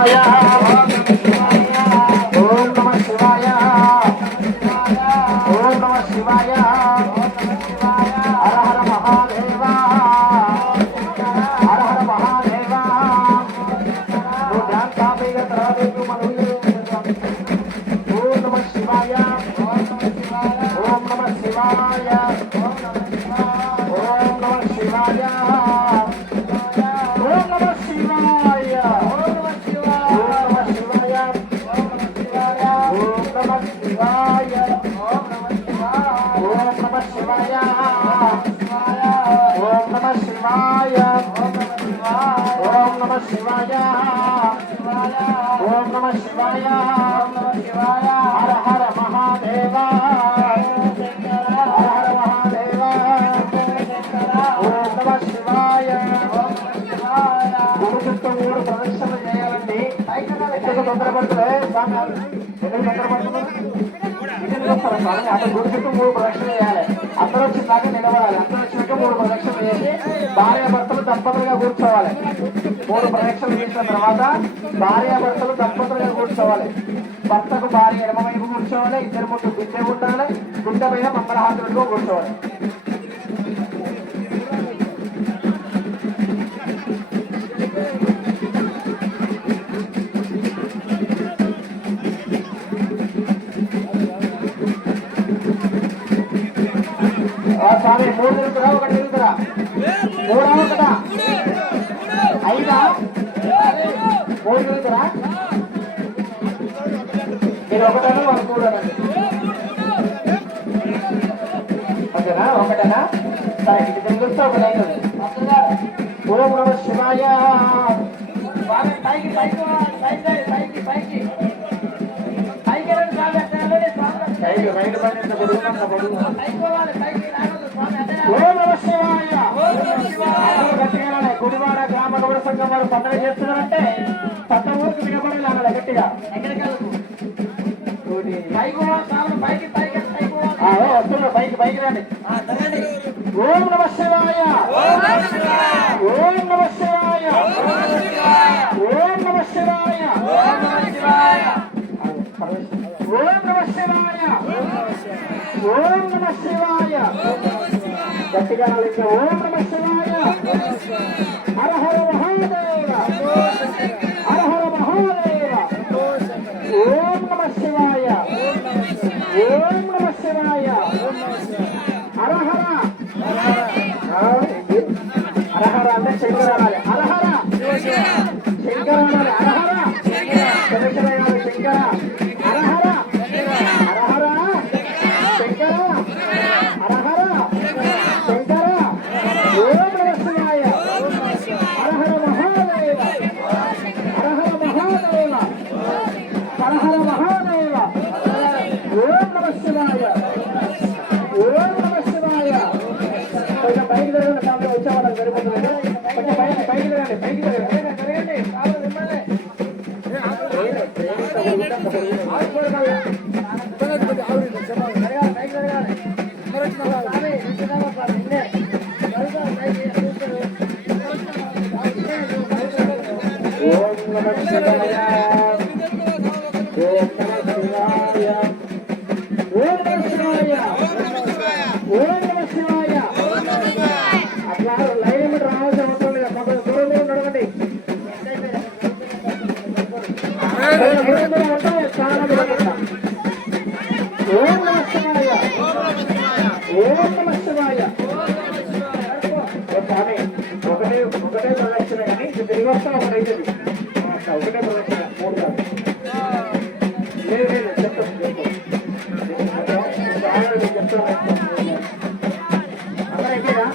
శివాయ ఓం నమః శివాయ హర హర మహాదేవ హర హర మహాదేవ ఓం నమః శివాయ గురు చుట్టూ 3 ప్రదక్షిణలు చేయాలండి. ఎందుకు తొందరపడుతుంది అక్కడ గుడి చుట్టూ 3 ప్రదక్షిణలు చేయాలి. అందరూ వచ్చిందాక నిలబడాలి. అందరూ వచ్చినాక 3 ప్రదక్షిణలు చేసి భార్యాభర్తలు దంపతులుగా కూర్చోవాలి. 3 ప్రదక్షిణలు చేసిన తర్వాత భార్యాభర్తలు దంపతులుగా కూర్చోవాలి. భర్తకు భార్య ఎడమ వైపు కూర్చోవాలి. ఇద్దరు ముందు గుడ్డ ఉండాలి. గుడ్డ పైన మంగళహారతులతో కూర్చోవాలి. స్వామి 3 తిరుగుతురా 1 తిరుగుతురా 3 ఒకటా 5 3 తిరుగుతురా మీరు ఒకటనా 1 కూడానండి ఓకేనా ఒకటనా సరే ఇది తిరుగుతా ఒక లైన్ ఓం నమః శివాయ పైకి పైకి పైకి పైకి పైకి పైకి రైట్ పైన గుడివాడ గ్రామ గౌడ సంఘం వారు పండుగ చేస్తున్నారంటే పక్క ఊరికి వినపడాలి అన్నాడు గట్టిగా. వస్తున్నారు పైకి పైకి రండి. ఓం నమః శివాయ ఓం నమః శివాయ ఓం నమః శివాయ ఓం నమః శివాయ ఓం నమః శివాయ గట్టిగా ఓం నమః శివాయ హర హర మహాదేవ హర హర మహాదేవ ఓం నమః శివాయ ఓం నమః శివాయ హర హర హర హర అంటే శంకర అనాలి. హర హర శంకర అనాలి. హర హర శంకర అనాలి. శంకర హర హర హర హర శంకర హర హర శంకర ఓం నమః శివాయ హర హర మహాదేవ హర హర మహాదేవ హర హర మహాదేవ ఓం నమః శివాయ ఓం నమః శివాయ. కొంచెం పైకి తిరగండి. సార్లు వచ్చే వాళ్ళకి సరిపోతుంది. కొంచెం పైకి పైకి తిరగండి. పైకి తిరగండి. ఓం నమః శివాయ ఓం నమః శివాయ ఓం నమః శివాయ ఓం నమః శివాయ. అట్లా లైన్ మీద రావాల్సిన అవసరం లేదు. కొంత దూరంలో నడవండి. చాలా దూరంగా. ఓం నమః శివాయ ఓం నమః శివాయ. స్వామి ఒకటే ప్రదక్షిణ కానీ తిరిగి వస్తా ఒకటైతుంది. ఒకటే ప్రదక్షిణ 3 కాదు. లేదు లేదు చెప్తాను చెప్తాను అందరూ అయిపోయినా